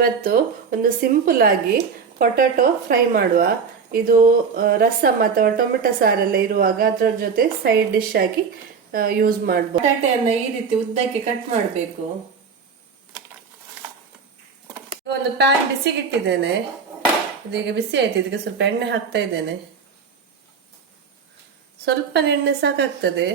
ಇವತ್ತು ಒಂದು ಸಿಂಪಲ್ ಆಗಿ ಪೊಟ್ಯಾಟೊ ಫ್ರೈ ಮಾಡುವ. ಇದು ರಸಮ್ ಅಥವಾ ಟೊಮೆಟೊ ಸಾರೆಲ್ಲ ಇರುವಾಗ ಅದರ ಜೊತೆ ಸೈಡ್ ಡಿಶ್ ಆಗಿ ಯೂಸ್ ಮಾಡಬಹುದು. ಪೊಟ್ಯಾಟೊಯನ್ನ ಈ ರೀತಿ ಉದ್ದಕ್ಕೆ ಕಟ್ ಮಾಡಬೇಕು. ಒಂದು ಪ್ಯಾನ್ ಬಿಸಿಗಿಟ್ಟಿದ್ದೇನೆ. ಇದೀಗ ಬಿಸಿ ಆಯ್ತು. ಇದಕ್ಕೆ ಸ್ವಲ್ಪ ಎಣ್ಣೆ ಹಾಕ್ತಾ ಇದ್ದೇನೆ. ಸ್ವಲ್ಪ ಎಣ್ಣೆ ಸಾಕಾಗ್ತದೆ.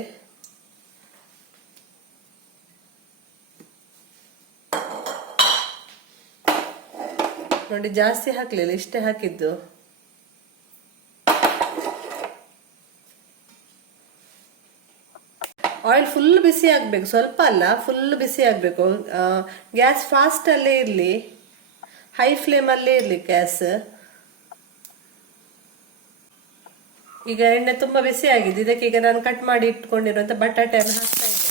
ನೋಡಿ, ಜಾಸ್ತಿ ಹಾಕ್ಲಿಲ್ಲ, ಇಷ್ಟೇ ಹಾಕಿದ್ದು. ಆಯಿಲ್ ಫುಲ್ ಬಿಸಿ ಆಗ್ಬೇಕು, ಸ್ವಲ್ಪ ಅಲ್ಲ, ಫುಲ್ ಬಿಸಿ ಆಗ್ಬೇಕು. ಗ್ಯಾಸ್ ಫಾಸ್ಟ್ ಅಲ್ಲೇ ಇರ್ಲಿ, ಹೈ ಫ್ಲೇಮ್ ಅಲ್ಲೇ ಇರ್ಲಿ ಗ್ಯಾಸ್. ಈಗ ಎಣ್ಣೆ ತುಂಬಾ ಬಿಸಿ ಆಗಿದೆ. ಇದಕ್ಕೆ ಈಗ ನಾನು ಕಟ್ ಮಾಡಿ ಇಟ್ಕೊಂಡಿರುವಂತ ಬಟಾಟೆಯನ್ನು ಹಾಕ್ತಾ ಇದ್ದೇನೆ.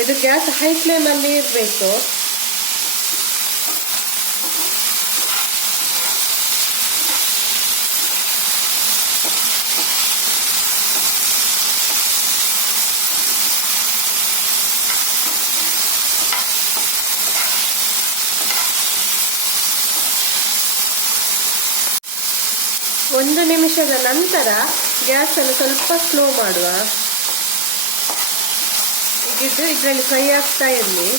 ಇದು ಗ್ಯಾಸ್ ಹೈ ಫ್ಲೇಮ್ ಅಲ್ಲಿ ಇರಬೇಕು. ಒಂದು ನಿಮಿಷದ ನಂತರ ಗ್ಯಾಸ್ ಅನ್ನು ಸ್ವಲ್ಪ ಸ್ಲೋ ಮಾಡುವ. ಇದು ಇದರಲ್ಲಿ ಫ್ರೈ ಆಗ್ತಾ ಇರಲಿ.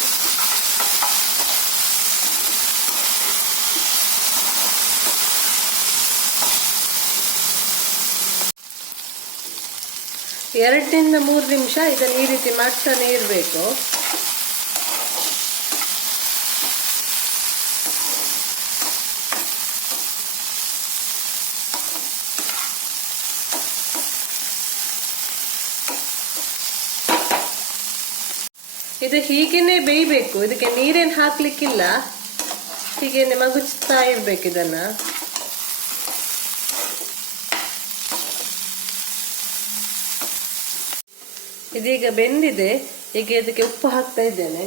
ಎರಡರಿಂದ 3 ನಿಮಿಷ ಇದನ್ನು ಈ ರೀತಿ ಮಾಡ್ತಾನೆ ಇರಬೇಕು. ಇದು ಹೀಗೇನೆ ಬೇಯಬೇಕು. ಇದಕ್ಕೆ ನೀರೇನು ಹಾಕ್ಲಿಕ್ಕಿಲ್ಲ, ಹೀಗೇನೆ ಮಗುಚ್ತಾ ಇರ್ಬೇಕು ಇದನ್ನ. ಇದೀಗ ಬೆಂದಿದೆ. ಈಗ ಇದಕ್ಕೆ ಉಪ್ಪು ಹಾಕ್ತಾ ಇದ್ದೇನೆ.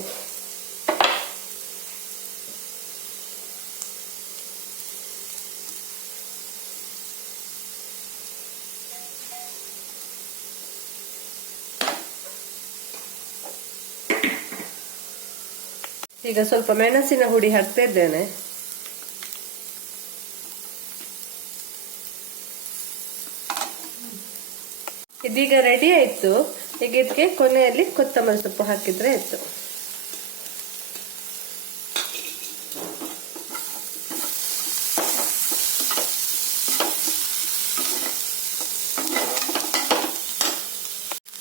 ಈಗ ಸ್ವಲ್ಪ ಮೆಣಸಿನ ಹುಡಿ ಹಾಕ್ತಾ ಇದ್ದೇನೆ. ಇದೀಗ ರೆಡಿ ಆಯ್ತು. ಈಗ ಇದಕ್ಕೆ ಕೊನೆಯಲ್ಲಿ ಕೊತ್ತಂಬರಿ ಸೊಪ್ಪು ಹಾಕಿದ್ರೆ ಆಯ್ತು.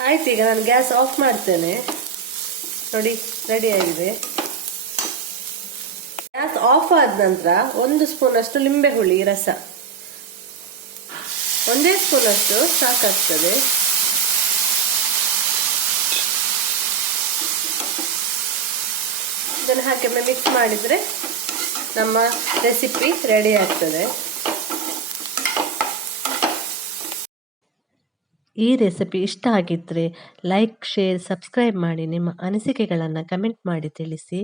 ಆಯ್ತು, ಈಗ ನಾನು ಗ್ಯಾಸ್ ಆಫ್ ಮಾಡ್ತೇನೆ. ನೋಡಿ, ರೆಡಿ ಆಗಿದೆ. ಗ್ಯಾಸ್ ಆಫ್ ಆದ ನಂತರ 1 ಸ್ಪೂನ್ ಅಷ್ಟು ಲಿಂಬೆ ಹುಳಿ ರಸ, 1 ಸ್ಪೂನ್ ಅಷ್ಟು ಸಾಕಾಗ್ತದೆ. ಇದನ್ನು ಹಾಕಿ ಮಿಕ್ಸ್ ಮಾಡಿದ್ರೆ ನಮ್ಮ ರೆಸಿಪಿ ರೆಡಿ ಆಗ್ತದೆ. ಈ ರೆಸಿಪಿ ಇಷ್ಟ ಆಗಿದ್ರೆ ಲೈಕ್, ಶೇರ್, ಸಬ್ಸ್ಕ್ರೈಬ್ ಮಾಡಿ. ನಿಮ್ಮ ಅನಿಸಿಕೆಗಳನ್ನು ಕಮೆಂಟ್ ಮಾಡಿ ತಿಳಿಸಿ.